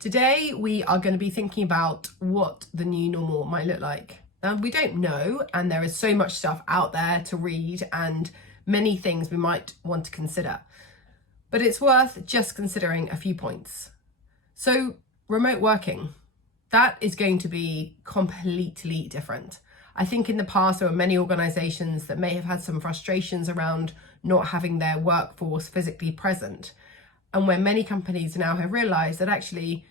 Today, we are going to be thinking about what the new normal might look like. Now, we don't know, and there is so much stuff out there to read and many things we might want to consider. But it's worth just considering a few points. So, remote working, that is going to be completely different. I think in the past, there were many organisations that may have had some frustrations around not having their workforce physically present. And where many companies now have realised that actually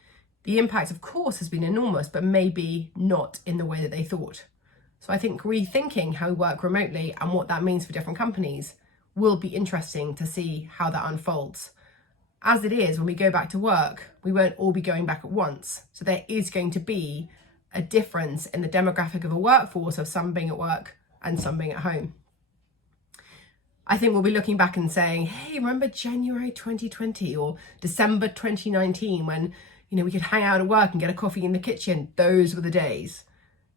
the impact, of course, has been enormous, but maybe not in the way that they thought. So I think rethinking how we work remotely and what that means for different companies will be interesting to see how that unfolds. As it is, when we go back to work, we won't all be going back at once. So there is going to be a difference in the demographic of a workforce of some being at work and some being at home. I think we'll be looking back and saying, hey, remember January 2020 or December 2019 when, we could hang out at work and get a coffee in the kitchen? Those were the days.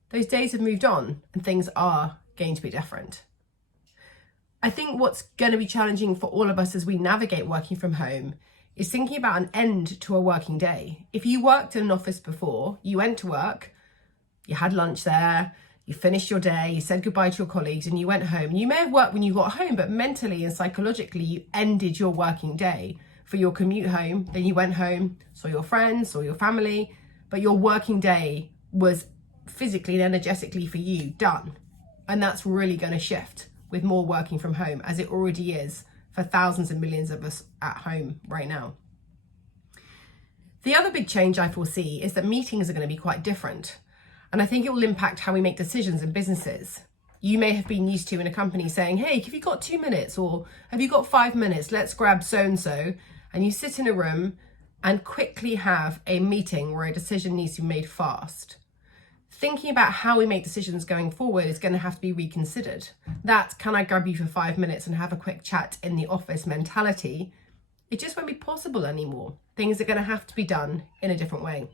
Those days have moved on and things are going to be different. I think what's going to be challenging for all of us as we navigate working from home is thinking about an end to a working day. If you worked in an office before, you went to work, you had lunch there, you finished your day, you said goodbye to your colleagues and you went home. You may have worked when you got home, but mentally and psychologically, you ended your working day for your commute home. Then you went home, saw your friends, saw your family, but your working day was physically and energetically for you done. And that's really going to shift with more working from home, as it already is for thousands and millions of us at home right now. The other big change I foresee is that meetings are going to be quite different. And I think it will impact how we make decisions in businesses. You may have been used to in a company saying, hey, have you got 2 minutes? Or have you got 5 minutes? Let's grab so-and-so. And you sit in a room and quickly have a meeting where a decision needs to be made fast. Thinking about how we make decisions going forward is going to have to be reconsidered. That, can I grab you for 5 minutes and have a quick chat in the office mentality, it just won't be possible anymore. Things are going to have to be done in a different way.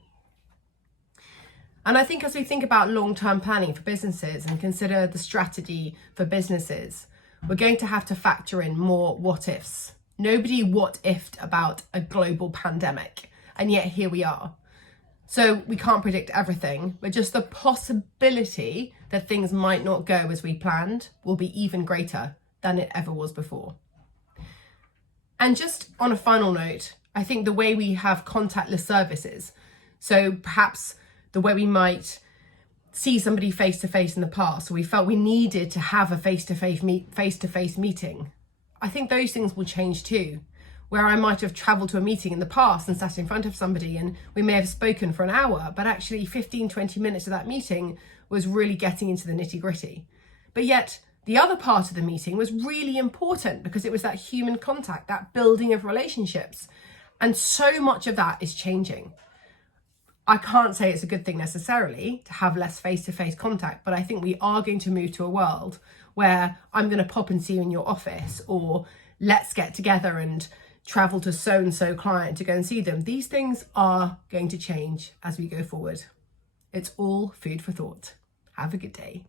And I think as we think about long-term planning for businesses and consider the strategy for businesses, we're going to have to factor in more what-ifs. Nobody what-ifed about a global pandemic, and yet here we are. So we can't predict everything, but just the possibility that things might not go as we planned will be even greater than it ever was before. And just on a final note, I think the way we have contactless services, so perhaps the way we might see somebody face-to-face in the past, or we felt we needed to have a face-to-face meeting, I think those things will change too. Where I might have travelled to a meeting in the past and sat in front of somebody and we may have spoken for an hour, but actually 15, 20 minutes of that meeting was really getting into the nitty-gritty. But yet the other part of the meeting was really important because it was that human contact, that building of relationships. And so much of that is changing. I can't say it's a good thing necessarily to have less face-to-face contact, but I think we are going to move to a world where I'm going to pop and see you in your office, or let's get together and travel to so-and-so client to go and see them. These things are going to change as we go forward. It's all food for thought. Have a good day.